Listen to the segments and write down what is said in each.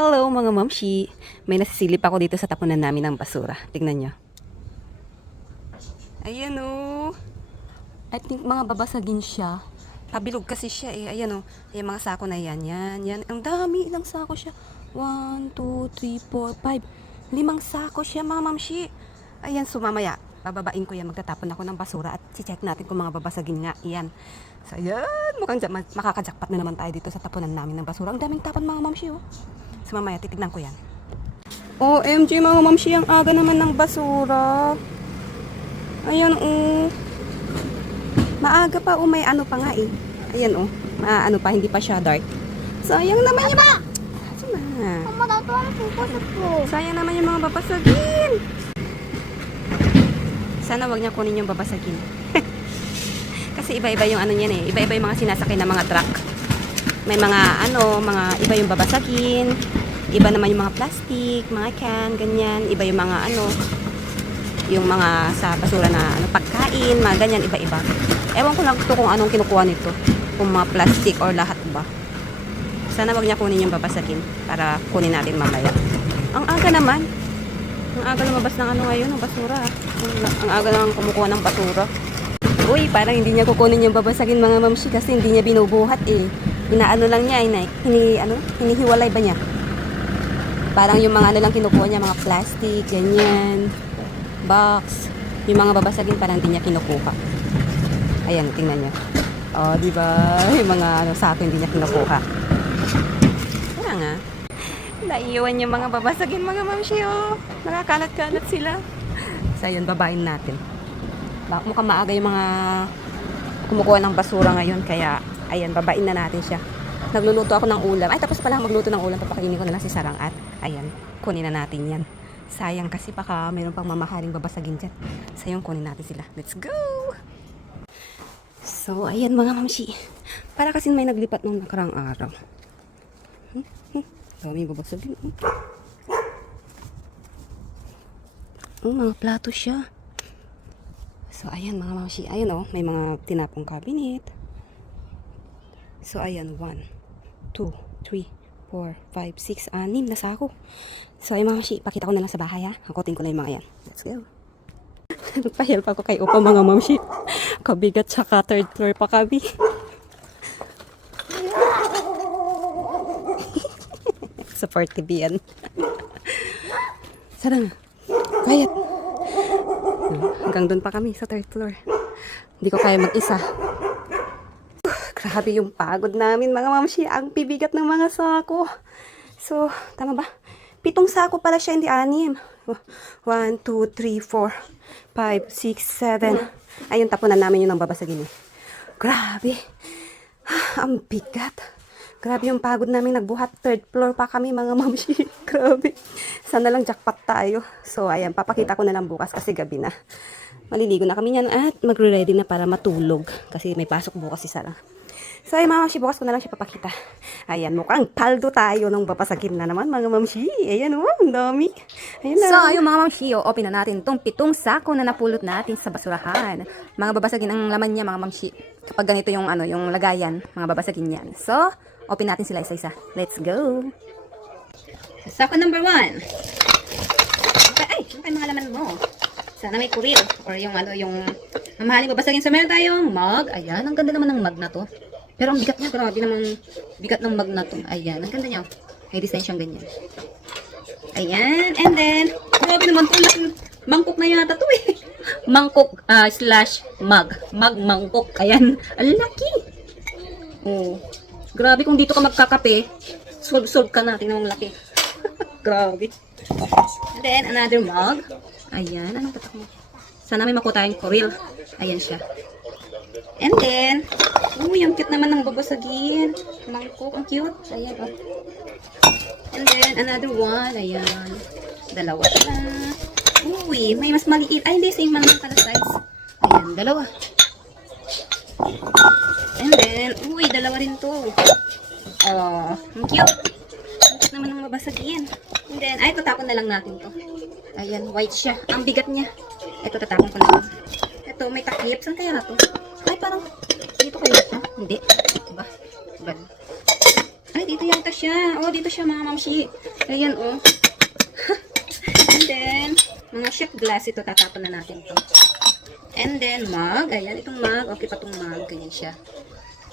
Hello mga mamshi! May nasisilip ako dito sa tapunan namin ng basura. Tingnan nyo. Ayan o. I think mga babasagin siya. Pabilog kasi siya eh. Ayan o. Yung mga sako na yan. Yan. Ang dami. Ilang sako siya. 1, 2, 3, 4, 5. 5 sako siya mga mamshi. Ayan, so mamaya. Bababain ko yan. Magtatapon ako ng basura at si-check natin kung mga babasagin nga. Ayan. So ayan. Mukhang makakajakpat na naman tayo dito sa tapunan namin ng basura. Ang daming tapon mga mamshi oh. So mamaya titignan ko yan. OMG mga mamshi, ang aga naman ng basura. Ayan maaga pa may ano pa nga eh. Ayan ano pa, hindi pa siya dark. Sayang naman yung mga... Mama, dato ang pupusok ko. Sayang naman yung mga babasagin. Sana wag niya kunin yung babasagin. Kasi iba-iba yung ano niyan eh. Iba-iba yung mga sinasakay na mga truck. May mga iba yung babasagin. Iba naman yung mga plastic, mga can, ganyan. Iba yung mga yung mga sa basura na pagkain, mga ganyan, iba-iba. Ewan ko lang ito kung anong kinukuha nito. Kung mga plastic or lahat ba. Sana wag niya kunin yung babasagin para kunin natin mamaya. Ang aga naman. Ang aga lumabas ng ngayon, ng basura. Ang aga naman kumukuha ng basura. Uy, parang hindi niya kukunin yung babasagin mga mamshi kasi hindi niya binubuhat eh. Inaano lang niya, hinihiwalay ba niya? Parang yung mga lang kinukuha niya, mga plastic, ganyan, box. Yung mga babasagin parang hindi niya kinukuha. Ayan, tingnan niyo. Oh, di ba? Yung mga sako hindi niya kinukuha. Kaya nga. Naiiwan yung mga babasagin mga mamshi oh. Nakakalat-kalat sila. So, ayun, babain natin. Mukhang maaga yung mga kumukuha ng basura ngayon. Kaya, ayan, babain na natin siya. Nagluluto ako ng ulam. Ay, tapos pala magluto ng ulam. Papakainin ko na lang si Sarang at, ayan, kunin na natin yan. Sayang kasi baka mayroon pang mamahaling babasagin dyan. Sayang, kunin natin sila. Let's go! So, ayan mga mamshi. Para kasi may naglipat nung nakarang araw. Dami babasagin. Mga plato siya. So, ayan mga mamshi. Ayan may mga tinapong cabinet. So, ayan, 1, 2, 3, 4, 5, 6, 6 na sako. So, ayan mga mamshi. Pakita ko na lang sa bahay ha. Hakutin ko na yung mga yan. Let's go. Nagpa-help ako kay Opa mga mamshi. Kabigat tsaka third floor pa kami. Supportive yan. Sarang. Quiet. Hanggang doon pa kami sa third floor. Hindi ko kaya mag-isa. Grabe yung pagod namin mga mamshi. Ang bibigat ng mga sako. So, tama ba? 7 sako pala siya, hindi 6. 1, 2, 3, 4, 5, 6, 7. Ayun, tapunan namin yung babasagin eh. Grabe. Ang bigat. Grabe yung pagod namin. Nagbuhat. Third floor pa kami mga mamshi. Grabe. Sana lang jackpot tayo. So, ayan. Papakita ko na lang bukas kasi gabi na. Maliligo na kami yan at magre-ready na para matulog. Kasi may pasok bukas si Sarah. So, ay mga mamshi, bukas ko na lang siya papakita. Ayan, mukhang paldo tayo ng babasagin na naman, mga mamshi. Ayan ang dami. Ayan na. So, ayun mga mamshi, open na natin itong 7 sako na napulot natin sa basurahan. Mga babasagin ang laman niya, mga mamshi. Kapag ganito yung, yung lagayan, mga babasagin yan. So, open natin sila isa-isa. Let's go. Sako number 1. Ay, mga laman mo. Sana may kurir or yung mamahaling babasagin. So, meron tayong mug. Ayan, ang ganda naman ng mug na to. Pero ang bigat niya, grabe namang bigat ng mug na to. Ayan, ang ganda niya. May design siyang ganyan. Ayan, and then, grabe naman to. Mangkok na yata to eh. Mangkok slash mug. Mangkok. Ayan, ang laki. Oh, grabe kung dito ka magkakape. Solve ka na. Tingnan mong laki. Grabe. And then, another mug. Ayan, anong tatak mo? Sana may makuha tayong koril. Ayan siya. And then, yung cute naman ng babasagin. Mangkok, ang cute. Ayan, oh. And then, another one. Ayan. Dalawa sila. Uy, may mas maliit. Ay, hindi, same man lang pala size. Ayan, dalawa. And then, dalawa rin to. Oh, ang cute. Ang cute naman ng babasagin. And then, ay, tatapon na lang natin to. Ayan, white siya. Ang bigat niya. Ito, tatapon ko na lang. Ito, may takip. Saan kaya na to? Ay, parang dito kayo ito. Hindi. Diba? Ay, dito yata siya. Oh, dito siya mga mamshi. Ayan, oh. And then, mga shot glass. Ito, tatapon na natin ito. And then, mug. Ayan, itong mug. Okay pa itong mug. Ganyan siya.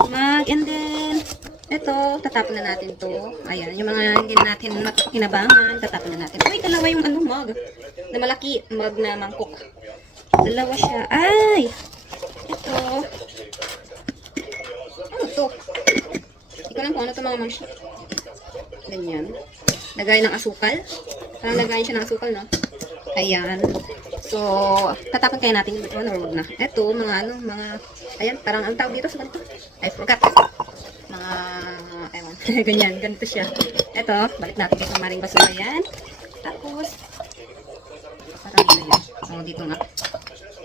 Mug. And then, ito, tatapon na natin to. Ayan, yung mga hindi na natin kinabangan, tatapon na natin. Uy, dalawa yung ano, mug. Na malaki. Mug na mangkok. Dalawa siya. Ay! Ito. Ano to? Hindi ko alam kung ano to mga mamshi. Ganyan. Lagay ng asukal. Parang lagayin siya ng asukal, no? Ayan. So, tatapon kaya natin yung ano, or wag na. Ito, mga ano, mga, ayan, parang ang tawag dito sa ganito. I forgot. Mga, ewan, ganyan, ganito siya. Ito, balik natin dito maring basura yan. Tapos, parang ganyan. Oh, dito nga.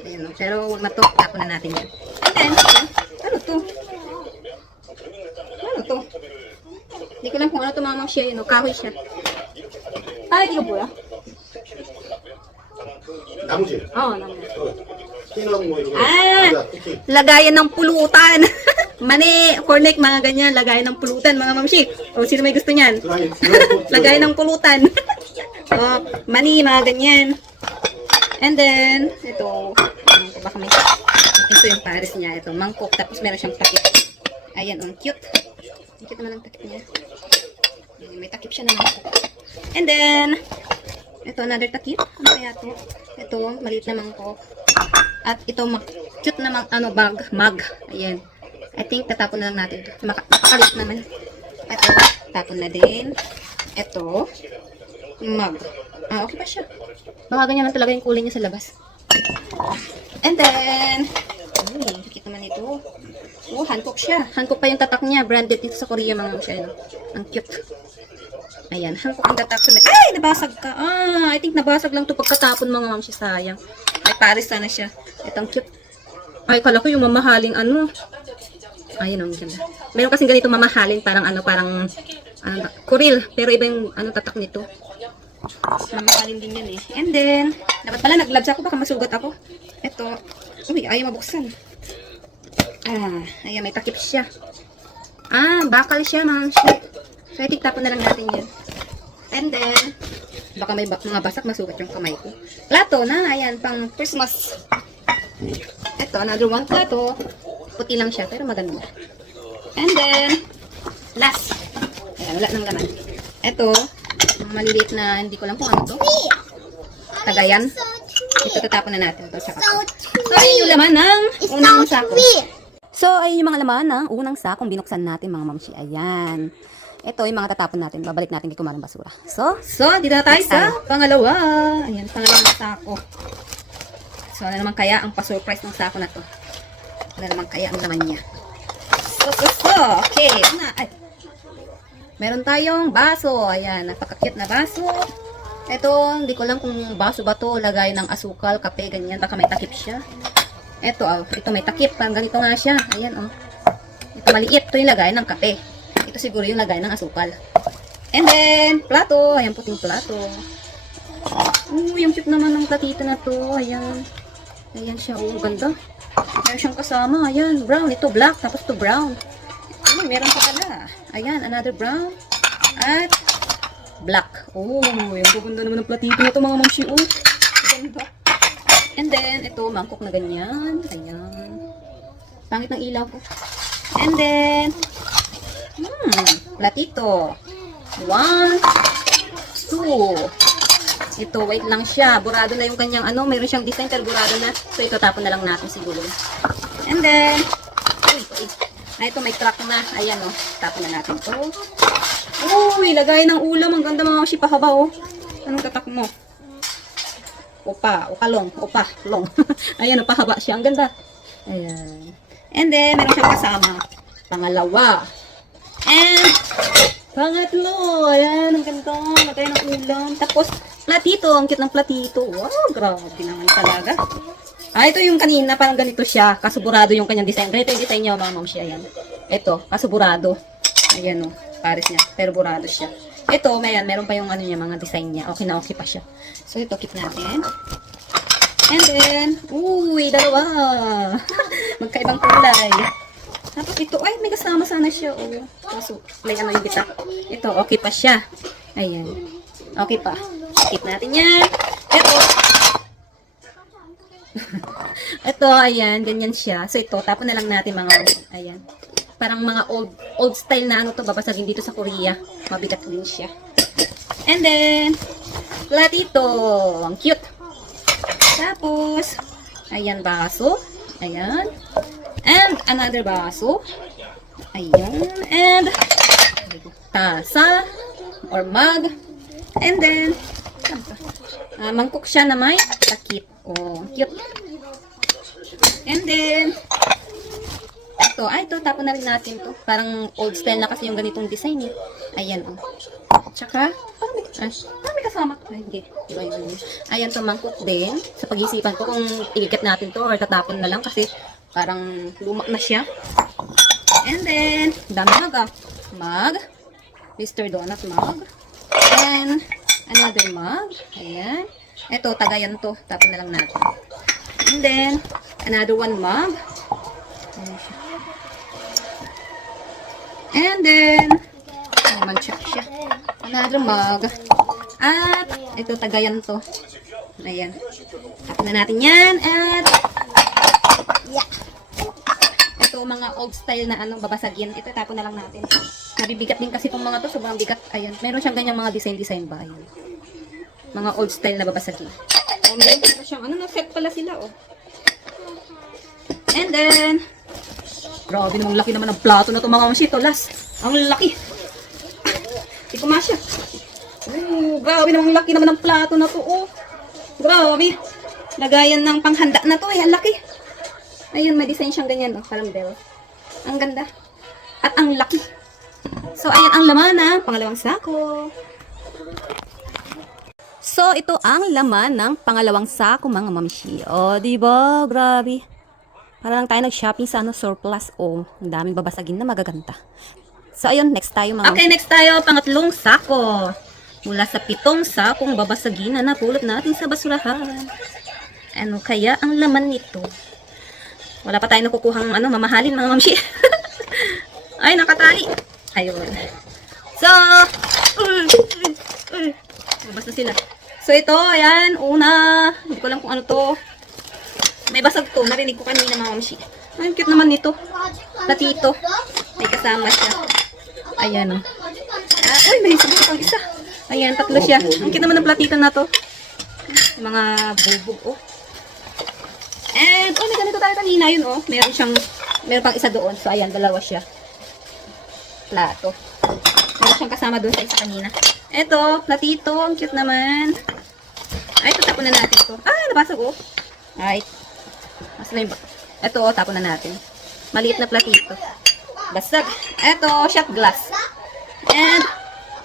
Ayan, no? Pero wag na to, tapon na natin yan. And then, ano to? Ano to? Hindi ko lang kung ano to mga siya, yun, no? Kahoy siya. Ay, di ko pula. 나무지? 나무. 튀어나온 거 이거. Ah! Lagayan ng pulutan. Mani, cornek, mga ganyan. Lagayan ng pulutan, mga mamshi. O, sino may gusto niyan? Lagayan ng pulutan. O, mani, mga ganyan. And then, ito. Baka may, ito yung pares niya. Ito, mangkok. Tapos meron siyang takip. Ayan, ang cute. Ang cute naman ang takip niya. May takip siya na mangkok. And then, ito, another takip. Ano kaya ito? Ito, maliit na mangkok. At ito, cute na mug. Ayan. I think, tatapon na lang natin ito. Makalit naman. Ito, tapon na din. Ito, yung mug. Ah, okay pa siya. Baka ganyan lang talaga yung kulay niya sa labas. And then, cute naman ito. Oh, Hankook siya. Hankook pa yung tatak niya. Branded dito sa Korea, mga siya. Ang cute. Ayan, Hankook ang tatak sa ay, nabasag ka. Ah, I think nabasag lang to pagkatapon, mga mamsi. Sayang. Ay, pares sana siya. Itong cute. Ay, kala ko yung mamahaling ano. Ayun, ang ganda. Meron kasing ganito mamahalin, parang kuril. Pero iba yung tatak nito. Mamahalin din yan eh. And then, dapat pala nag-gloves ako, baka masugat ako. Ito. Uy, ayaw mabuksan. Ah, ayan, may takip siya. Ah, bakal siya, mga mamsi. So, I think tapon na lang natin yan. And then, baka may mga basak masugat yung kamay ko. Plato na, ayan, pang Christmas. Ito, another one plato. Puti lang siya, pero maganda. And then, last. Ayan, wala nang laman. Ito, maliliit na, hindi ko lang kung ano to. Tagayan. Ito, tatapon na natin to. So, ayun yung laman ng unang sako. So, ayun yung mga laman ng unang sakong binuksan natin, mga mamsi. Ayan. Ito yung mga tatapon natin. Babalik natin kay kumarang basura. So, dito na tayo sa pangalawa. Ayan, pangalawang sako. So, ano naman kaya ang pa-surprise ng sako na to? Ano naman kaya ang laman niya? So, okay. Ay. Meron tayong baso. Ayan, napaka-cute na baso. Ito, hindi ko lang kung baso ba to. Lagay ng asukal, kape, ganyan. Baka may takip siya. Ito, ito may takip. Parang ganito nga siya. Ayan, Ito maliit. Ito yung lagay ng kape. Ito siguro yung lagay ng asukal. And then, plato. Ayan, puting plato. Yung cute naman ng platito na to. Ayan. Ayan siya. Ganda. Meron siyang kasama. Ayan, brown. Ito black. Tapos ito brown. Meron pa pala. Ayan, another brown. At black. Yung ganda naman ng platito na to, mga mamsi. Ganda. And then, ito, mangkok na ganyan. Ayan. Pangit ng ilaw ko. And then, platito. 1, 2. Ito, wait lang siya. Burado na yung kanyang meron siyang design pero burado na. So, ito tapon na lang natin siguro. And then, ito may crack na. Ayan, tapon na natin to. Uy, lagay ng ulam. Ang ganda, mga pahaba, Anong tatak mo? Long. Ayan, pahaba siya. Ang ganda. Ayan. And then, meron siyang kasama. Pangalawa. And, pangatlo. Ayan, ang ganda. Lagay ng ulam. Tapos, platito. Ang cute ng platito. Wow, grabe naman talaga. Ito yung kanina. Parang ganito siya. Kasuburado yung kanyang design. Ganito yung design niya, mga mamsi. Ayan. Ito, kasuburado. Ayan, pares niya. Pero burado siya. Ito, meron pa yung niya, mga design niya. Okay na okay pa siya. So, ito, keep natin. And then, uy, dalawa. Magkaibang kulay. Tapos ito, ay, may kasama sana siya. Oh. Kaso, may ano yung bitak. Ito, okay pa siya. Ayan. Okay pa. Keep natin yan. Ito. Ito, ayan, ganyan siya. So, ito, tapon na lang natin mga, ayan. Parang mga old style na ano to, babasagin dito sa Korea. Mabigat din siya. And then, platito. Ang cute. Tapos, ayan, baso. Ayan. And, another baso. Ayan. And, tasa. Or mug. And then, mangkok siya na may takip. Oh, cute. And then, ito, tapon na rin natin to. Parang old style na kasi yung ganitong design eh. Ayan, oh. Tsaka, may kasama. Ay, hindi. Iba yun. Ayan, to, mangkok din. Sa pag-isipan ko kung igigat natin to or tatapon na lang kasi parang lumak na siya. And then, dami mug. Mug. Mr. Donut mug. And, another mug. Ayan. Ito, tagayan to. Tapon na lang natin. And then, another one mug. Ayan siya. And then, mag-check siya. Another mug. At, ito, tagayan to. Ayan. Tapon na natin yan. At, ito, mga old style na ano, babasagin. Ito, tapon na lang natin. Nabibigat din kasi itong mga to. Sobrang bigat. Ayan. Meron siyang ganyang mga design ba. Ayan. Mga old style na babasagin. Oh, meron pa siyang, ano, na-set pala sila, oh. And then, grabe namang laki naman ng plato na ito, mga mamsi. Ito, last. Ang laki. Hindi ko masya. Grabe namang laki naman ng plato na ito, oh. Grabe. Lagayan ng panghanda na ito, eh. Ang laki. Ayun, may design siyang ganyan, oh. Parang bell. Ang ganda. At ang laki. So, ayan ang laman ng pangalawang sako. So, ito ang laman ng pangalawang sako, mga mamshi. O, diba? Grabe. Para lang tayo nag-shopping sa ano, surplus. O, ang daming babasagin na magaganda. So, ayun, next tayo, mga mamshi. Next tayo, pangatlong sako. Mula sa 7 sakong babasagin na napulot natin sa basurahan. Ano kaya ang laman nito? Wala pa tayo nakukuhang ano, mamahalin, mga mamshi. Ay, nakatali. Ayun. So, labas na sila. So, ito, ayan, una. Hindi ko lang kung ano to. May basag to. Narinig ko kanina, mga mamshi. Ay, cute naman nito. Platito. May kasama siya. Ayan, oh. Uy, may sabot pang isa. Ayan, 3 siya. Ang cute naman ng platito na to. Yung mga bubog, oh. And, oh, may ganito tayo kanina yun, oh. Meron pang isa doon. So, ayan, 2 siya. Plato. Meron siyang kasama doon sa isa kanina. Eto, platito. Ang cute naman. Ay, ito, tapon na natin ito. Ah, nabasag, oh. Ay. Mas na yung... Ito, oh, tapon na natin. Maliit na platito. Basag. Eto, shot glass. And,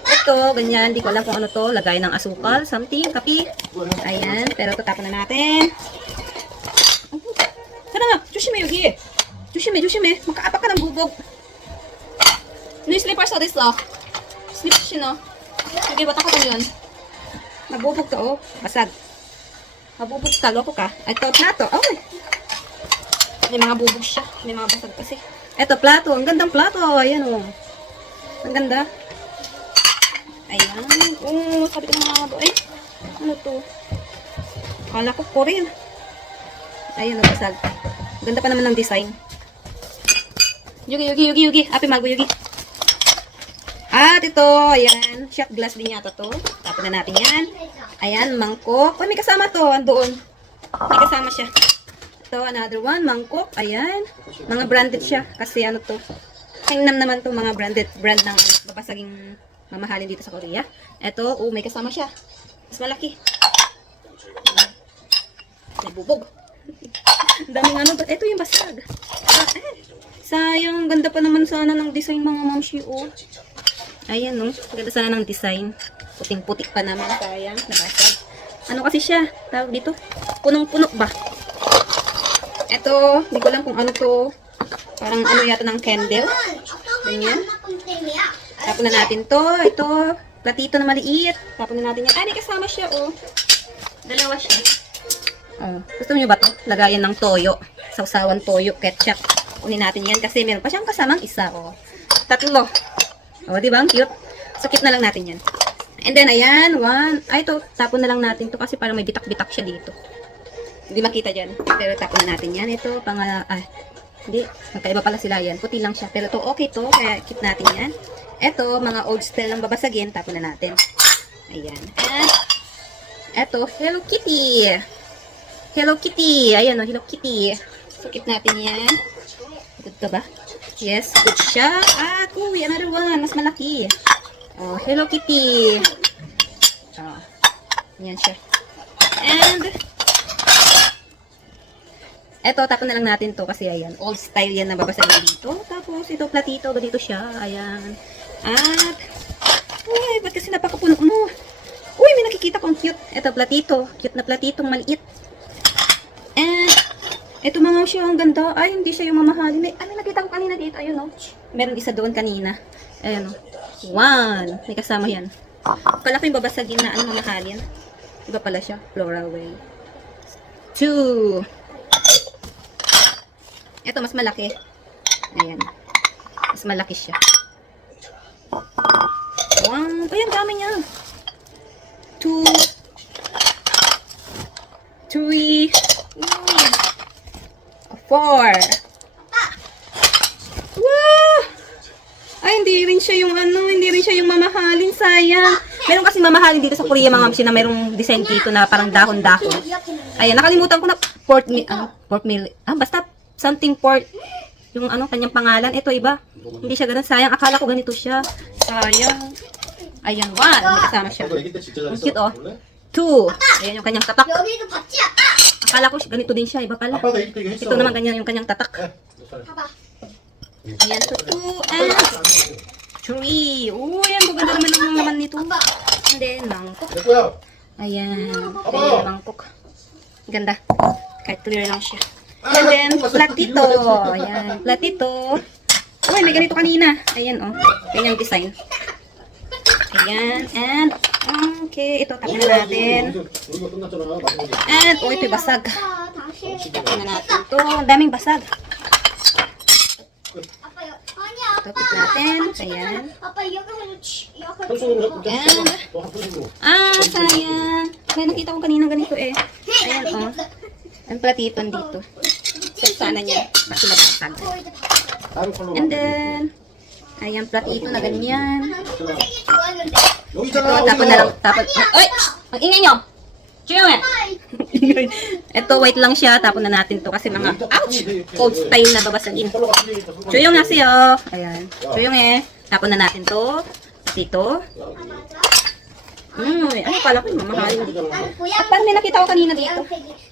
ito, ganyan. Hindi ko alam kung ano to. Lagay ng asukal, something, kape. Ayan. Pero ito, tapon na natin. Sana nga. Jushime, Yugi. Jushime. Makaapak ka ng bubog. No yung slippers o this, oh. Slippers yun, oh. Sige, ba't ako yun? Nabubog to, oh. Basag. Mabubog ka, loko ka. Ito, plato. Oh. May mga bubog siya. May mga basag kasi. Ito, plato. Ang gandang plato. Ayan, oh. Ang ganda. Ayan. Oh, sabi ko na mga doon. Ay, ano to? Kala ko Korean. Ayan, oh, basag. Ganda pa naman ng design. Yugi. Api mago, Yugi. At ito, ayan, shot glass din yata to. Tapon na natin yan. Ayan, mangkok. Uy, may kasama to, andoon. May kasama siya. Ito, another one, mangkok. Ayan, mga branded siya. Kasi ano to, Hingnam naman to mga brand ng babasaging mamahalin dito sa Korea. Ito, may kasama siya. Mas malaki. May bubog. Daming ano, ito yung basag. Sayang, ganda pa naman sana ng design mga mamshi, oh. Ayan, no? Ganda sana ng design. Puting-putik pa naman. Sayang, nabasag. Ano kasi siya? Tawag dito? Punong-puno ba? Ito, hindi ko lang kung ano to. Parang ano yata ng candle. Ganyan. Tapon na natin to. Ito, platito na maliit. Tapon na natin yan. Ay, may kasama siya, oh. 2 siya. Oh. Gusto niyo ba to? Lagayan ng toyo. Sausawan toyo, ketchup. Kunin natin yan kasi meron pa siyang kasamang isa. O, 3. O, di ba? Ang cute. Sukit na lang natin yan. And then, ayan, 1. Ay, ito, tapon na lang natin to kasi parang may bitak-bitak siya dito. Hindi makita dyan. Pero tapon na natin yan. Ito, hindi. Magkaiba pala sila yan. Puti lang siya. Pero to okay to. Kaya keep natin yan. Ito, mga old style ng babasagin. Tapon na natin. Ayan. And, ito, Hello Kitty. Hello Kitty. Ayan o, Hello Kitty. Sukit natin yan. Good ka ba? Yes, good siya. Uy, another one. Mas malaki. Oh, Hello Kitty. Oh, yan siya. And, eto, tapon na lang natin to kasi ayan, old style yan na babasagin dito. Tapos, ito, platito, ganito siya. Ayan. At, uy, ba't kasi napakapuno mo? Uy, may nakikita kong cute. Eto, platito. Cute na platitong maliit. And, eto mga siya, ang ganda. Ay, hindi siya yung mamahalin. May, nakita ko kanina dito. Ayun, oh. Meron isa doon kanina. Ayan, oh. 1. May kasama yan. Kala ko yung babasagin na mamahalin. Iba pala siya. Floral way. 2. Ito, mas malaki. Ayan. Mas malaki siya. 1. Ay, ang dami niya. 2. 3. 4. Wow! Ay, hindi rin siya yung hindi rin siya yung mamahalin, sayang. Meron kasi mamahalin dito sa Korea mga mamsi na merong design dito na parang dahon-dahon. Ayan, nakalimutan ko na pork meal. Basta something pork. Yung kanyang pangalan. Ito iba. Hindi siya ganun, sayang. Akala ko ganito siya. Sayang. Ayan, 1. May kasama siya. Ang cute, oh. 2. Ayan yung kanyang tatak. 여기도 봤지? Akala ko ganito din siya, iba pala. 아빠가 이렇게 했어. Ito naman ganyan yung kanyang tatak. 봐봐. Ayan, so 2 and 3. Oh, ayan, maganda naman ang laman nito. And then, mangkok. 내 거야. Ayan, ayan, mangkok. Ganda. Kahit clear lang siya. And then, platito. Ayan, platito. Uy, may ganito kanina. Ayan, oh. Ganyang design. Ayan, and, okay, ito, tapin na natin. 우리가 끝났잖아. 마지막에. And, oh, ito'y basag. 아, 다시. Tapin na natin ito. Ang daming basag. 아빠 아니야. Tapit natin. Ayan. 아빠 여기서 여기. 손수는 And, 또한 손으로. sayang. May nakita ko kanina ganito eh. Ayan, oh. Ang platiton dito. Sana niya. Kasi mabasag. 다른 컬러. And then, ayan, platito na ganyan. 여기 Ito, 있잖아. tapon na lang. Tapon. Ay! Ang ingay nyo! Chill eh! Ito, wait lang siya. Tapon na natin to kasi mga, ouch! Old style na babasagin. 컬러가 틀리니까 손으로. Chuyong nga siya. Ayan. Chuyong eh. Tapon na natin to. Dito. Ano pala ko yung mamahalin dito. At parang may nakita ko kanina dito.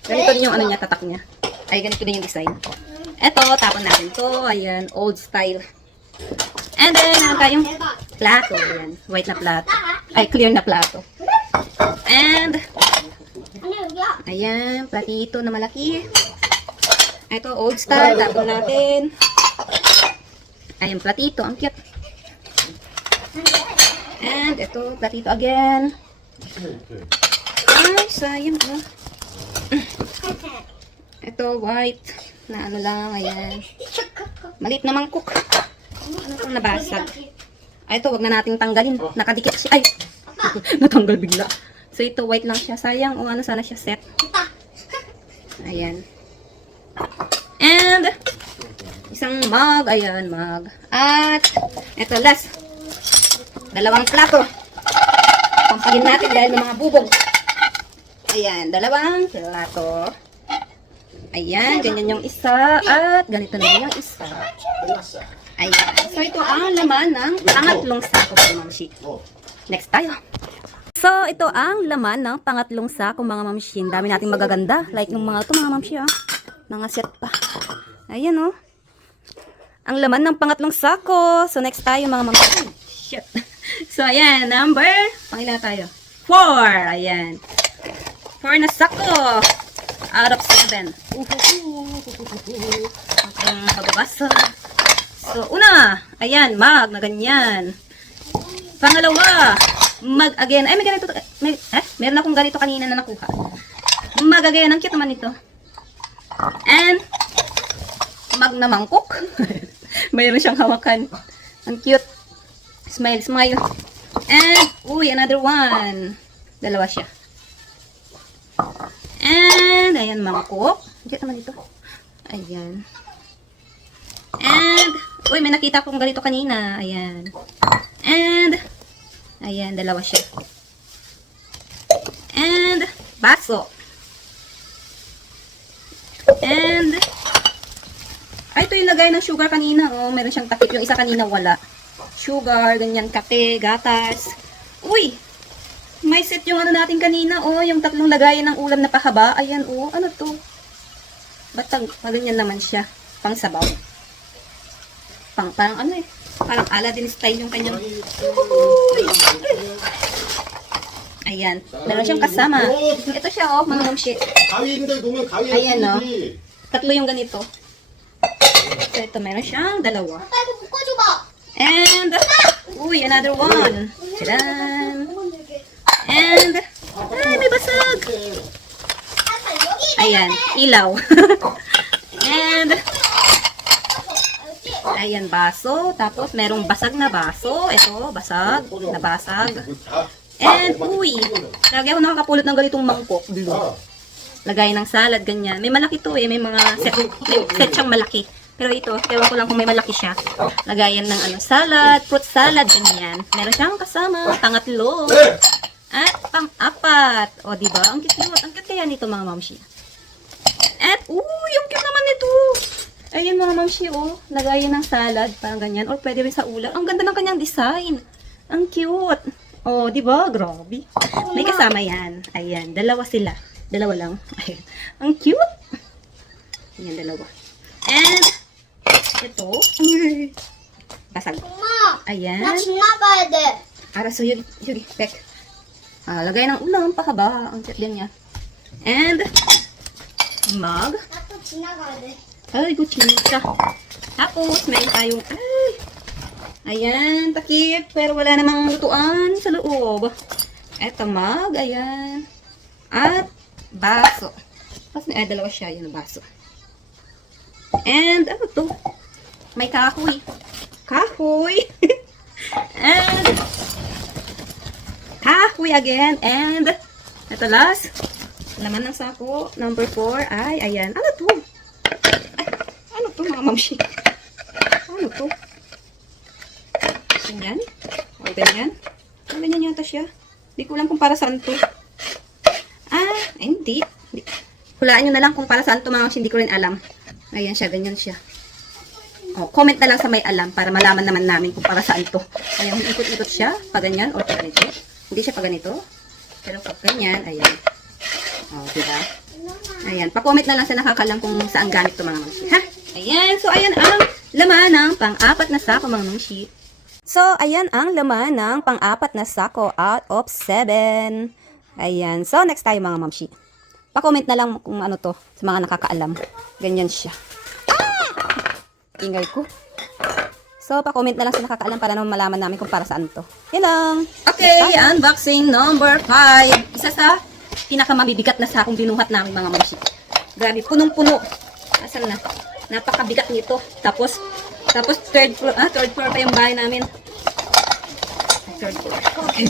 Ganito din yung niya, tatak niya. Ay, ganito din yung design. Ito, tapon natin to. Ayan, old style. And then, meron tayong plato. Ayan, white na plato. Ay, clear na plato. And, ayan, platito na malaki. Ito, old style. Tapon natin. Ayan, platito. Ang cute. And, ito, platito again. Ay, sayang ko. Ito, white. Na lang, ayan. Maliit na mangkok. Ano itong nabasag? Ay, ito, wag na nating tanggalin. Nakadikit siya. Ay! Natanggal bigla. So, ito, white lang siya. Sayang, o ano sana siya set. Ayan. And, isang mug. Ayan, mug. At, ito, last. 2 plato. Pampagin natin dahil ng mga bubog. Ayan, 2 plato. Ayan, ganyan yung isa. At ganito na yung isa. Ayan. So, ito ang laman ng pangatlong sako mga mamshi. Next tayo. So, ito ang laman ng pangatlong sako mga mamshi. Ang dami nating magaganda. Like yung mga ito mga mamshi, ah. Mga set pa. Ayan, oh. Ang laman ng pangatlong sako. So, next tayo mga mamshi. Shit. So, ayan. Number, pangila tayo. 4. Ayan. 4 na sako. Out of 7. Ang pagbabasa. So, una. Ayan, mag na ganyan. Pangalawa, mag again. Ay, may ganito. Meron akong ganito kanina na nakuha. Mag again. Ang cute naman ito. And, mug na mangkok. Mayroon siyang hawakan. Ang cute. Smile, smile. And, uy, another one. Dalawa siya. And, ayan, mangkok. Diyan naman ito. Ayan. And, uy, may nakita akong ganito kanina. Ayan. And, ayan, dalawa siya. And, baso. And, ay, ito yung lagay ng sugar kanina. Oh, meron siyang takip. Yung isa kanina wala. Sugar, ganyan, kape, gatas. Uy, may set yung ano natin kanina. Oh, yung tatlong lagayan ng ulam na pahaba. Ayan, oh, ano to? Ba't ganyan naman siya? Pang sabaw. Parang ano eh. Parang Aladdin style yung kanyang. Uy! Ayan. Meron siyang kasama. Ito siya, oh, mga mamshi. 가위 있는데 놓으면 가위에 Ayan, no? 끼지. Tatlo yung ganito. So, ito, meron siyang dalawa. 아빠 이거 묶어줘봐. And, uy, another one. Tadaan. And, ay, may basag. 아빠 여기 Ayan, ilaw. And, 여기. ayan, baso. Tapos, merong basag na baso. Ito, basag. Nabasag. 다 And, uy, lagi ako nakakapulot ng ganitong mangkok. Blue. 아, Lagay ng salad, ganyan. May malaki to eh. May mga set siyang malaki. Pero ito, ewan ko lang kung may malaki siya. Lagayan ng ano, salad, fruit salad, ganyan. Meron siyang kasama, pangatlo. At pang-apat. O, diba? Ang cute. Ang cute kaya nito, mga mamshi. At, yung cute naman nito. Ayun, mga mamshi, oh. Lagayan ng salad, parang ganyan. Or pwede rin sa ulam. Ang ganda ng kanyang design. Ang cute. Oh, diba? Grabe. May kasama yan. Ayan, dalawa sila. Dalawa lang. Ayan. Ang cute. Ayan, dalawa. And, ito. Basag. 엄마, Ayan. 나 집 나가야 돼. Araso, yun, pek. Lagay ng ulam, pahaba. Ang cute din niya. And, mug. 나 또 지나가야 돼. Ay, good chika. Tapos, meron tayong, ayan, takip. Pero wala namang lutuan sa loob. Eto, mug. Ayan. At, baso. Tapos, dalawa siya. Yun, baso. And, ano to? May kahoy. Kahoy. And, kahoy again. And, ito last. Laman ng sako. Number 4 ay, ayan. Ano to? Ay, ano to, mga mamshi? Ano to? Ganyan? O, ganyan? Ganyan yata siya. Hindi ko alam kung para saan to. Hindi. Hulaan nyo na lang kung para saan to, mga mamshi. Hindi ko rin alam. Ayan siya, ganyan siya. O, comment na lang sa may alam para malaman naman namin kung para saan to. Ayan, ikot-ikot siya. Pag ganyan, o pag ganito. Hindi siya pag ganito. Pero pag ganyan, ayan. O, diba? Ayan, pa-comment na lang sa nakakalam kung saan gamit to, mga mamshi. Ha? Ayan, so ayan ang laman ng pang-apat na sako, mga mamshi. So, ayan ang laman ng pang-apat na sako out of 7. Ayan, so next tayo, mga mamshi. Pa-comment na lang kung ano to sa mga nakakaalam. Ganyan siya. Ingay ko. So, pa-comment na lang sa nakakaalam para naman malaman namin kung para saan to. Yan lang. Okay, unboxing number 5. Isa sa pinakamabibigat na sakong binuhat namin, mga mamshi. Grabe, punong-puno. Asan na? Napakabigat nito. Tapos third floor pa yung bahay namin. Third floor. Okay.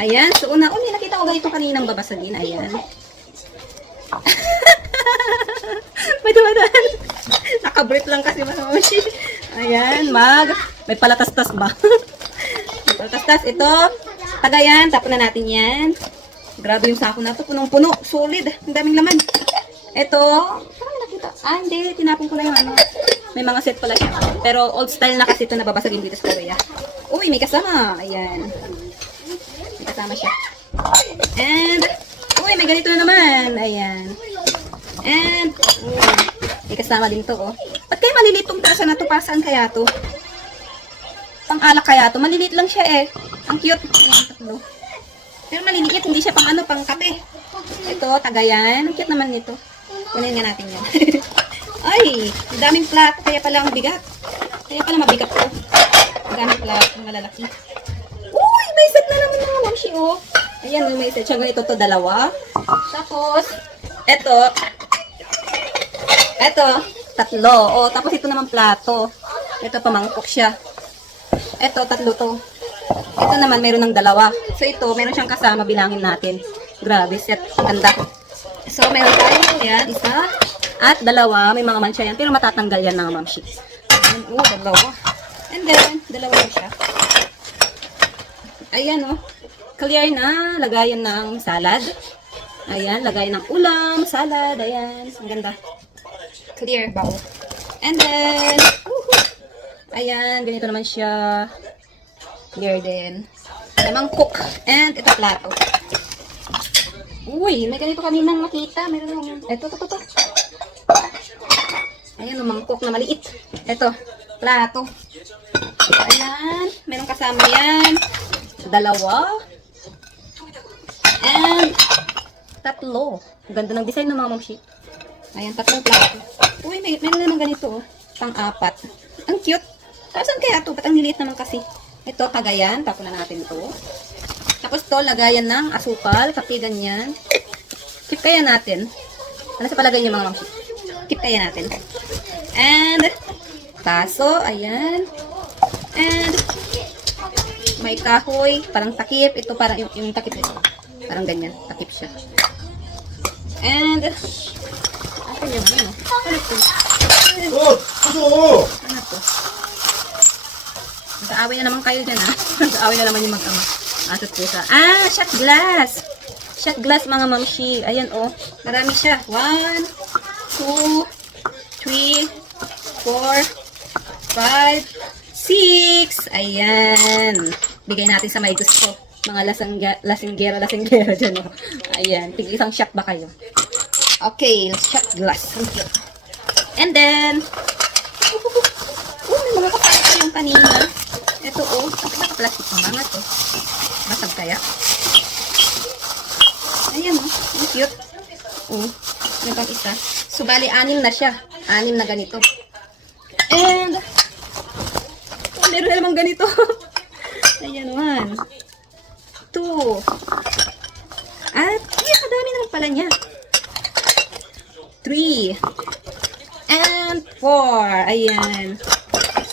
Ayan, so una, may nakita ko ganito kaninang babasagin. Ayan. May dumadaan. Nakabrief lang kasi mga mamshi. Ayan, may palatastas ba? May palatastas. Ito, tagayan. Tapon na natin yan. Grabe yung sako na to. Punong-puno. Solid. Ang daming laman. Ito, saan nakita? Hindi. Tinapon ko na yung ano. May mga set pala siya. Pero old style na kasi ito na babasagin dito sa Korea. Uy, may kasama. Ayan. May kasama siya. And, uy, may ganito na naman. Ayan. And, may kasama din to, oh. Ba't kayo maliliit tong tasa na to? Para saan kaya to? Pang-alak kaya to? Maliliit lang siya eh. Ang cute. Ayan, tatlo. Pero maliliit, hindi siya pang ano, pang kape. Ito, tagayan. Ang cute naman nito. Kunin nga natin yan. Ay, ang daming plat. Kaya pala ang bigat. Kaya pala mabigat to. Ang daming plat. Ang malalaki. Uy, may set na naman mga mamshi, oh. Ayan, may set siya. Ito to, dalawa. Tapos, ito, tatlo. O, tapos ito naman plato. Ito, pamangkok siya. Ito, tatlo to. Ito naman, meron ng dalawa. So, ito, meron siyang kasama, bilangin natin. Grabe, set. Ganda. So, meron tayo yan, isa. At dalawa, may mga mancha yan. Pero matatanggal yan mga mamshi. Dalawa. And then, dalawa na siya. Ayan, oh. Clear na. Lagayan ng salad. Ayan, lagayan ng ulam, salad. Ayan, ang ganda. Clear ba, oh. And then, ayan, ganito naman siya. Clear din. May mangkok. And ito plato. Uy, may ganito kaninang makita. Meron yung, ito. Ayan, mangkok na maliit. Ito, plato. Ayan, meron kasama yan. Dalawa. And tatlo. Ang ganda ng design ng mga mamshi. Ayan, tatlong plato. Uy, meron naman ganito, oh. Pang-apat. Ang cute. Saan kaya ito? Ba't ang liliit naman kasi? Ito, tagayan. Tapos na natin ito. Tapos to, lagayan ng asukal. Kapi ganyan. Keep kaya natin. Ano sa palagay niyo mga mamshi? Keep kaya natin. And, taso. Ayan. And, may kahoy. Parang takip. Ito parang yung takip ito. Parang ganyan. Takip siya. And, ako yung ano? Ano ito? puso! Ano to? Mag-aaway na naman kayo dyan, ha? Mag-aaway na naman yung mag-ama. Atot pusa. Ah, shot glass! Shot glass, mga mamshi. Ayan, oh. Marami siya. 1, 2, 3, 4, 5, 6. Ayan. Bigay natin sa may gusto. Mga lasinggera dyan, oh. Ayan. Tig isang shot ba kayo? Okay, shot glass. Ang cute. And then, may mga kapalit pa yung kanina. Ito, oh. Naka-plastic pa mga to. Basag kaya? Ayan, oh. Ang cute. Oh. Nagpang isa. So, bali, 6 na siya. 6 na ganito. And, oh, meron na namang ganito. Ayan, 1, 2. At, ayan, madami naman pala niya. 3. And 4. Ayan.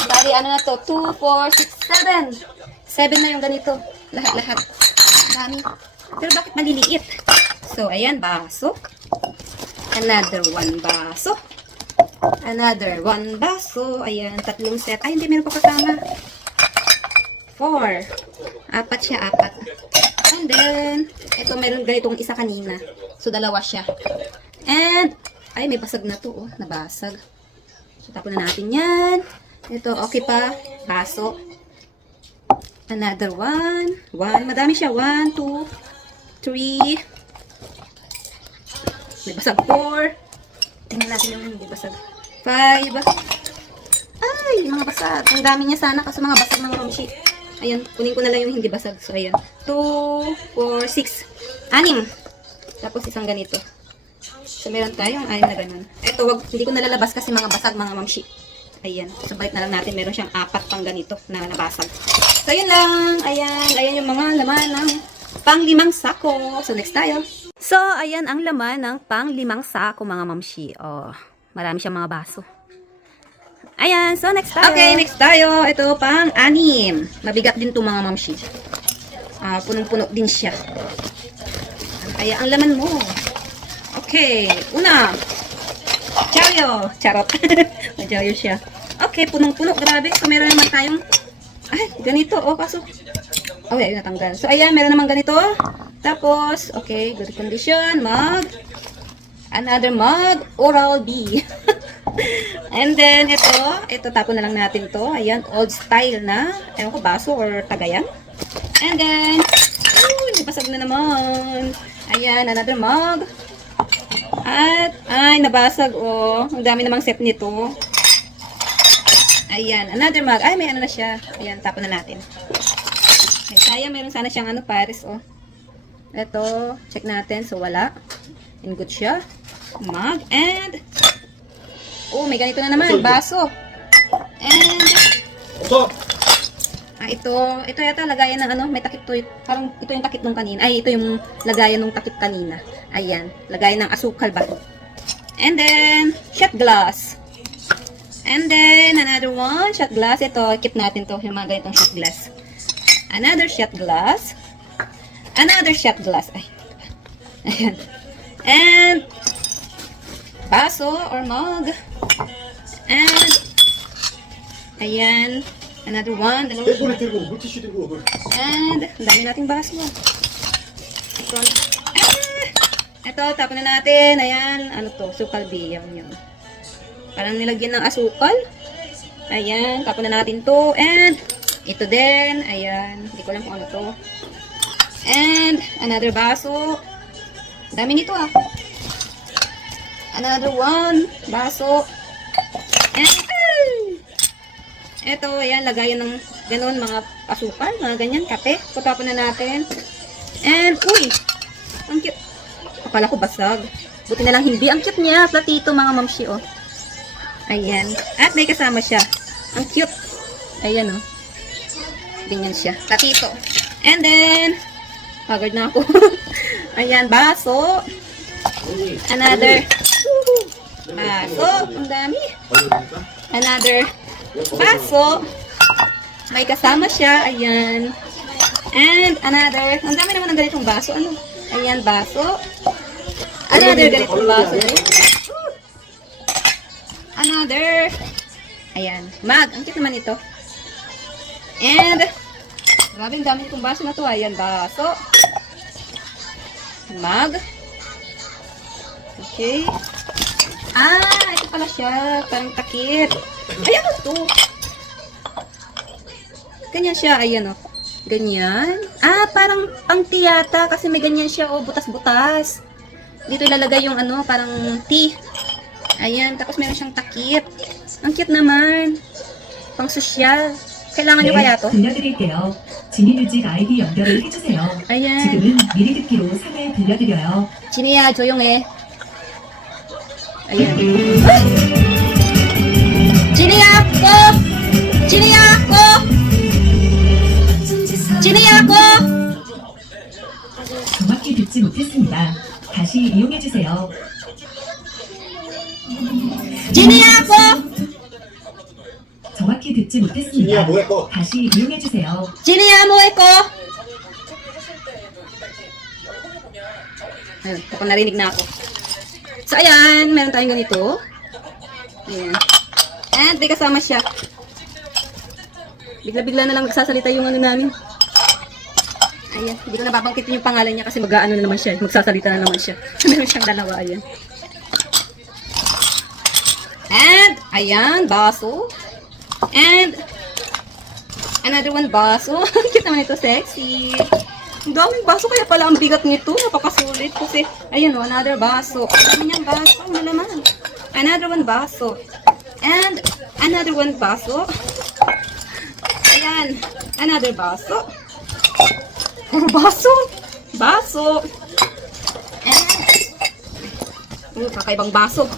Bali, ano na to? 2, 4, 6, 7. 7 na yung ganito. Lahat-lahat. Dami. Pero bakit maliliit? So, ayan, baso. Another 1 baso. Another 1 baso. Ayan, 3 set. Ay, hindi, meron pa kasama. 4. 4 siya, 4. And then, ito, meron ganitong isa kanina. So, 2 siya. And, ay, may basag na to, oh. Nabasag. So, tapon na natin yan. Ito, okay pa. Baso. Another 1. 1. Madami siya. 1, 2, 3. May basag 4. Tingnan natin yung hindi basag. 5. Ay, mga basag. Ang dami niya sana kasi mga basag ng mamshi. Ayan, kunin ko na lang yung hindi basag. So, ayan. 2, 4, 6. 6. Tapos isang ganito. So, meron tayong 6 na ganun. Ito, hindi ko nalalabas kasi mga basag, mga mamshi. Ayan. So, balik na lang natin. Meron siyang 4 pang ganito na nabasag. So, yun lang. Ayan. Ayan yung mga laman ng pang-5 sako. So, next tayo. So, ayan ang laman ng pang-5 sako, mga mamshi. Oh, marami siyang mga baso. Ayan. So, next tayo. Okay, next tayo. Ito, pang-6. Mabigat din to mga mamshi. Punong-puno din siya. Kaya ang laman mo. Okay. Una. Charyo. Charot. Charyo siya. Okay, punong-puno. Grabe. So, meron naman tayong ay, ganito. Oh, kaso. Oh, ayun, natanggal. So, ayan, meron naman ganito. Tapos, okay, good condition. Mug. Another mug. Oral-B. And then, ito, tapon na lang natin to. Ayan, old style na. Ewan ko, baso or tagayan. And then, nabasag na naman. Ayan, another mug. At, ay, nabasag, oh. Ang dami namang set nito. Ayan, another mug. Ay, may ano na siya. Ayan, tapon na natin. Ay, sayang, meron sana siyang ano, pares, oh. Ito, check natin. So, wala. In good siya. Mug. And, oh, may ganito na naman. Baso. And, ito yata lagayan ng ano, may takip to. Parang ito yung takip nung kanina. Ay, ito yung lagayan nung takip kanina. Ayan, lagayan ng asukal ba? And then, shot glass. And then, another one, shot glass. Ito, keep natin to, yung mga ganitong shot glass. Another shot glass. Another shot glass. Ay. Ayan. And, baso or mug. And, ayan. Another one. 떼고리 들고 물티슈 들고. And, ang dami nating baso. Ito, ito, tapon na natin. Ayan, ano to, sukal biyang yun. Parang nilagyan ng asukal. Ayan, tapon na natin to. And, ito din. Ayan, hindi ko alam kung ano to. And, another baso. Dami nito ah. Another one, baso. And, ito, ayan, lagayan ng ganun, mga asukal, mga ganyan, kape. Tutapon na natin. And, uy, ang cute. Akala ko basag. Buti na lang hindi. Ang cute niya, platito, mga mamshi, oh. Ayan. At may kasama siya. Ang cute. Ayan, oh. Ganyan siya. Platito. And then, pagod na ako. Ayan, baso. Another. Baso. Ang dami. Another. Baso. May kasama siya. Ayan. And another. Ang dami naman ng ganitong baso. Ano? Ayan, baso. Another ganitong baso. Another. Ayan. Mug. Ang cute naman ito. And grabe, ang dami nitong baso na to. Ayan, baso. Mug. Okay. Ah, ito pala siya. Parang takip. Ayan mo to. Ganyan siya. Ayan o. Ganyan. Ah, parang pang tiyata. Kasi may ganyan siya. O, butas-butas. Dito ilalagay yung ano, parang tea. Ayan. Tapos meron siyang takip. Ang cute naman. Pang sosyal. kailangan nyo kaya to? 들려드릴게요. 진이뮤직 아이디 연결을 해주세요. Ayan. 지금은 미리 듣기로 3회 들려드려요. Chiniya, 조용해. Ayan. Chiniya ko! Chiniya ko! Chiniya ko! 정확히 듣지 못했습니다. 다시 이용해주세요. Chiniya ko! 정확히 듣지 못했습니다. 진이야, 뭐해, 또? 다시 이용해주세요. Chiniya mo ko! Ayun, baka narinig na ako. So, ayan, meron tayong ganito. Ayan. And may kasama siya. Bigla-bigla na lang magsasalita yung ano namin. Ayan, hindi ko nababangkitin yung pangalan niya kasi mag-aano na naman siya. Magsasalita na naman siya. Meron siyang dalawa, ayan. And, ayan, baso. And, another one, baso. Cute naman ito, sexy. Ang daming baso, kaya pala ang bigat nito. Napakasulit kasi, ayan o, another baso. Ang dami niyang baso, ano naman. Another one, baso. And, another one, baso. Ayan, another baso. Baso. Baso. And, kakaibang baso.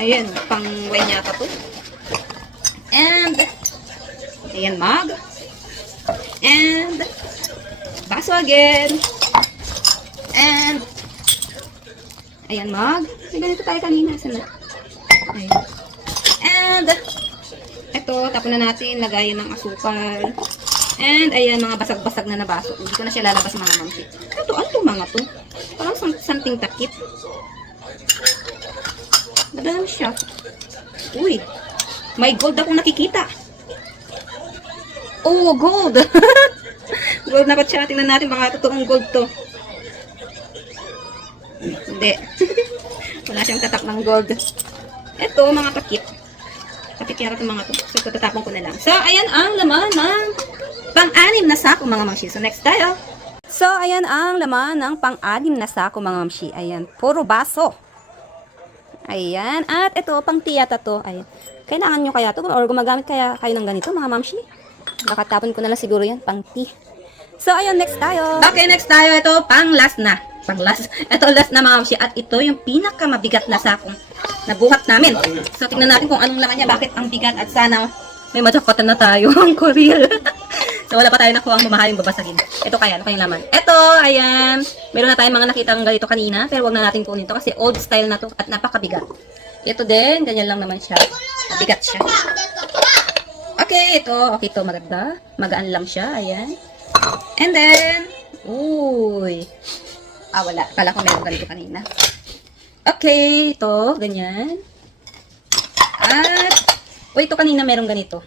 Ayan, pang wine yata to. And, ayan, mug. And, baso again. And, ayan, mug. May ganito tayo kanina. Saan na? Ayan. And, ito, tapon na natin. Lagayan ng asukal. And, ayan, mga basag-basag na baso. Hindi ko na siya lalabas mga mamsi. Ito, ano itong mga to? Parang something takip. Madami siya. Uy, may gold akong nakikita. Oh, gold. Gold na siya. Tingnan natin, baka totoong gold to. Hindi. Wala siyang tatak ng gold. Ito, mga takip. Takip yara itong mga to. So, ito, tatapon ko na lang. So, ayan ang laman ng pang-anim na sako, mga mamsi. So, next tayo. So, ayan ang laman ng pang-anim na sako, mga mamsi. Ayan, puro baso. Ayan. At ito, pang tiyata to. Ayan. Kailangan nyo kaya to? Or gumagamit kaya kayo ng ganito, mga mamsi? Baka tapon ko na lang siguro yan, pang tea. So, ayun, next tayo. Okay, next tayo. Ito, pang last na. Pang last. Ito, last na, mga mamsi. At ito, yung pinakamabigat na sakong nabuhat namin. So, tingnan natin kung anong laman niya. Bakit ang bigat? At sana may madakatan na tayo. Ang Korean. So, wala pa tayo nakuha ang mamahaling babasagin. Ito kaya, ano kayong laman? Ito, ayan. Meron na tayong mga nakitang ganito kanina. Pero wag na natin kunin to kasi old style na to at napakabigat. Ito din, ganyan lang naman siya. Mabigat siya. Okay, ito. Okay, ito. Maganda. Magaan lang siya. Ayan. And then, uy. Wala. Kala ko meron ganito kanina. Okay, ito. Ganyan. At, ito kanina meron ganito.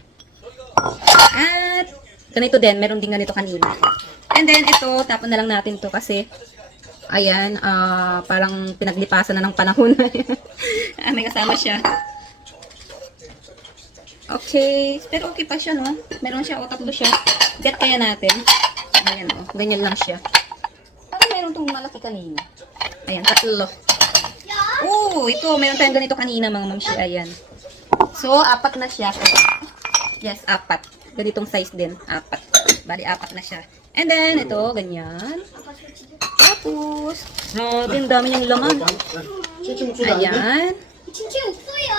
At, ganito din. Meron din ganito kanina. And then, ito. Tapon na lang natin to kasi, ayan, parang pinaglipasan na ng panahon. May kasama siya. Okay. Pero okay pa siya, no? Meron siya, tatlo siya. Get kaya natin. Ayan, ganyan lang siya. Parang meron itong malaki kanina. Ayan, tatlo. Ito. Meron tayong ganito kanina, mga mamsi. Ayan. So, 4 na siya. Yes, 4. Ganitong size din. 4. Bali, 4 na siya. And then, ito, ganyan. Tapos, grabe, ang dami niyang laman. Ayan. 진짜 없어요.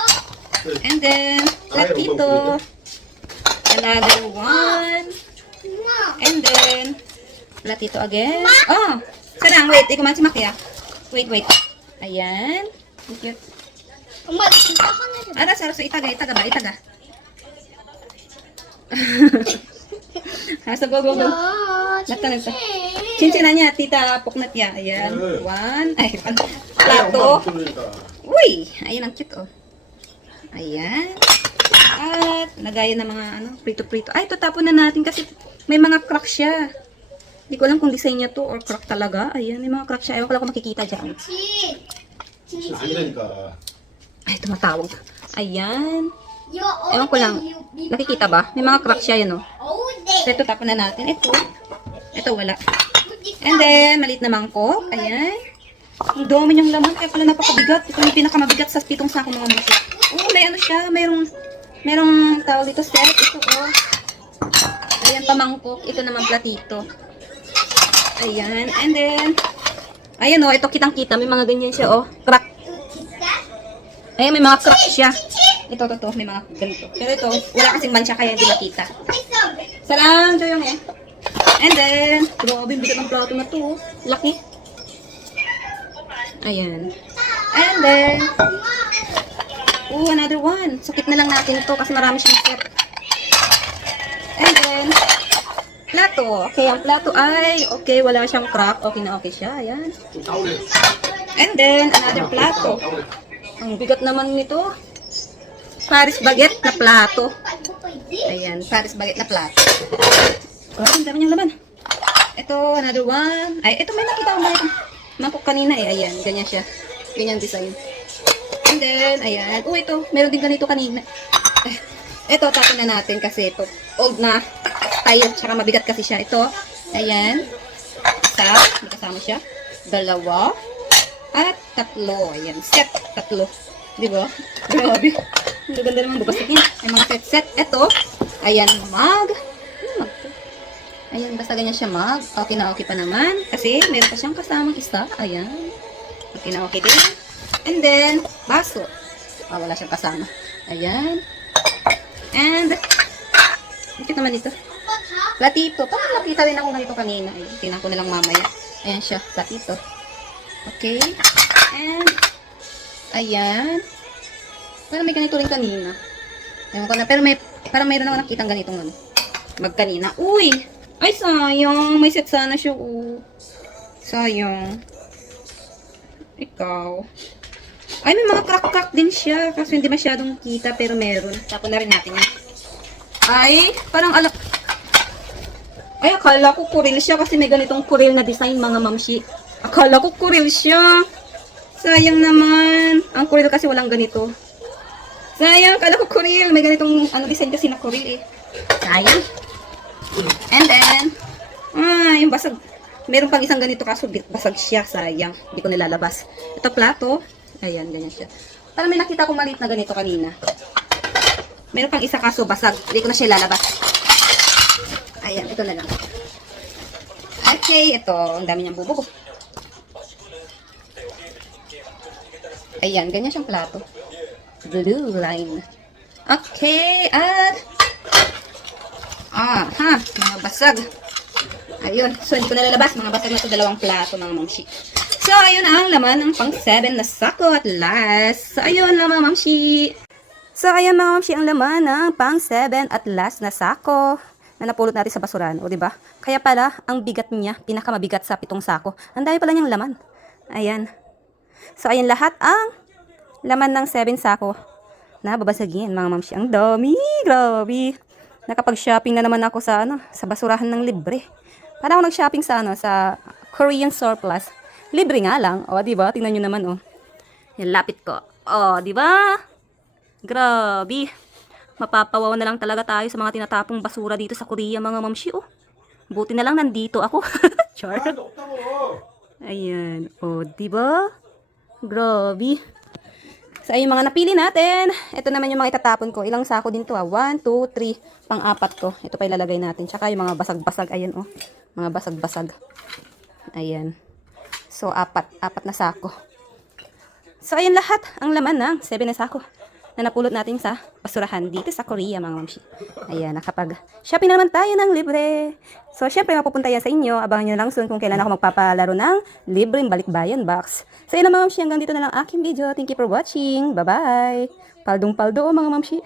And then, platito. Another one. 엄마. And then, platito again. Oh, sarang, wait. Ikaw man si Makia. Wait. Ayan. Cute. 엄마 진짜 하나를. Ara, so itaga ba? Go. 야, Nata. 진짜. Chinchin na niya, tita, puknat niya. Ayan. One. Ay, plato. 그러니까. Uy! Ayan ang cute, oh. Ayan. At, lagayan ng mga, prito-prito. Ay, ito tapon na natin kasi may mga crack siya. Hindi ko alam kung design niya to or crack talaga. Ayan, may mga crack siya. Ewan ko lang kung makikita dyan. 진짜. 아니라니까. Ay, tumatawag. Ayan. 요, Ewan ko lang. Nakikita ba? May mga crack siya, yan, oh. 어우네. So, ito tapon na natin. Ito wala. And then, maliit na mangkok. Ayan. Ang dami niyang laman. Kaya pala napakabigat. Ito yung pinakamabigat sa 7 sako mga musi. May ano siya. Merong tawag dito set. Ito, oh. Ayan, pamangkok. Ito naman platito. Ayan. And then, ayan, oh. Ito kitang-kita. May mga ganyan siya, oh. Crack. Ayan, may mga crack siya. Ito. May mga ganito. Pero ito, wala kasing mancha kaya hindi makita. Sarang, yung eh. And then, grabe, bigat ng plato na to. Laki. Ayan. And then, another one. Sukit na lang natin ito kasi marami siyang set. And then, plato. Okay, ang plato ay, okay, wala siyang crack. Okay na okay siya. Ayan. And then, another plato. Ang bigat naman nito. Paris baguette na plato. Ayan, Paris baguette na plato. Ang dami niyang laman. Ito, another one. Ay, ito may nakita ko mangkok kanina eh. Ayan, ganyan siya. Ganyan design. And then, ayan. Ito. Meron din ganito kanina. Ito, tapon na natin kasi ito. Old na style. Tsaka mabigat kasi siya. Ito, ayan. Isa. May kasama siya. 2. At 3. Ayan. Set. 3. Diba? Grabe. Ang ganda naman bubasik niya. May mga set. Ito, ayan, mug. Ayan, basta ganyan siya mug. Okay na okay pa naman. Kasi meron pa siyang kasamang isa. Ayan. Okay na okay din. And then, baso. Wala siyang kasama. Ayan. And, ito naman dito. Platito. Parang nakita rin ako ganito kanina. Ayan, tingnan ko na lang mamaya. Ayan siya, platito. Okay. And, ayan. Parang may ganito rin kanina. Ewan ko na. Pero parang mayroon ako nakitang ganitong magkanina. Uy! Ay, sayang. May set sana siya. Sayang. Ikaw. Ay, may mga crack-crack din siya. Kasi hindi masyadong kita, pero meron. Tapon na rin natin yun. Ay, parang Ay, akala ko kuril siya kasi may ganitong kuril na design, mga mamshi. Akala ko kuril siya. Sayang naman. Ang kuril kasi walang ganito. Sayang, akala ko kuril. May ganitong design kasi na kuril eh. Sayang. And then, yung basag. Meron pang isang ganito kaso basag siya. Sayang. Hindi ko nilalabas. Ito plato. Ayan, ganyan siya. Parang may nakita ko maliit na ganito kanina. Meron pang isa kaso basag. Hindi ko na siya lalabas. Ayan, ito na lang. Okay, ito. Ang dami niyang bubugo. Ayan, ganyan siyang plato. Blue line. Okay, at mga basag. Ayun. So, hindi ko nalalabas. Mga basag na ito, 2 plato, mga mamshi. So, ayun ang laman ng pang 7 na sako at last. So, ayun lang, mga mamshi. So, ayan mga mamshi, ang laman ng pang 7 at last na sako na napulot natin sa basuran. O, diba? Kaya pala, ang bigat niya, pinakamabigat sa 7 sako. Ang dami pala niyang laman. Ayan. So, ayan lahat ang laman ng 7 sako na babasagin, mga mamshi. Ang dami, grabe. Nakapag-shopping na naman ako sa sa basurahan ng libre. Para ako nag-shopping sa sa Korean surplus. Libre nga lang. O, diba? Tingnan nyo naman, o. Yan, lapit ko. O, diba? Grabe. Mapapawaw na lang talaga tayo sa mga tinatapong basura dito sa Korea, mga mamshi, o. Buti na lang nandito ako. Char. Ayan. O, diba? Grabe. So, ayun mga napili natin. Ito naman yung mga itatapon ko. Ilang sako din to 1, 2, 3. Pang-apat ko. Ito pa ilalagay natin. Tsaka yung mga basag-basag. Ayan oh. Mga basag-basag. Ayan. So, apat na sako. So, ayan lahat. Ang laman ng 7 na sako na napulot natin sa basurahan dito sa Korea, mga mamshi. Ayan, nakapag-shopping naman tayo ng libre. So, syempre, mapupunta yan sa inyo. Abangan nyo na lang soon kung kailan ako magpapalaro ng libreng balikbayan box. So, yun lang mga mamshi. Hanggang dito na lang aking video. Thank you for watching. Bye-bye. Paldong-paldo, mga mamshi.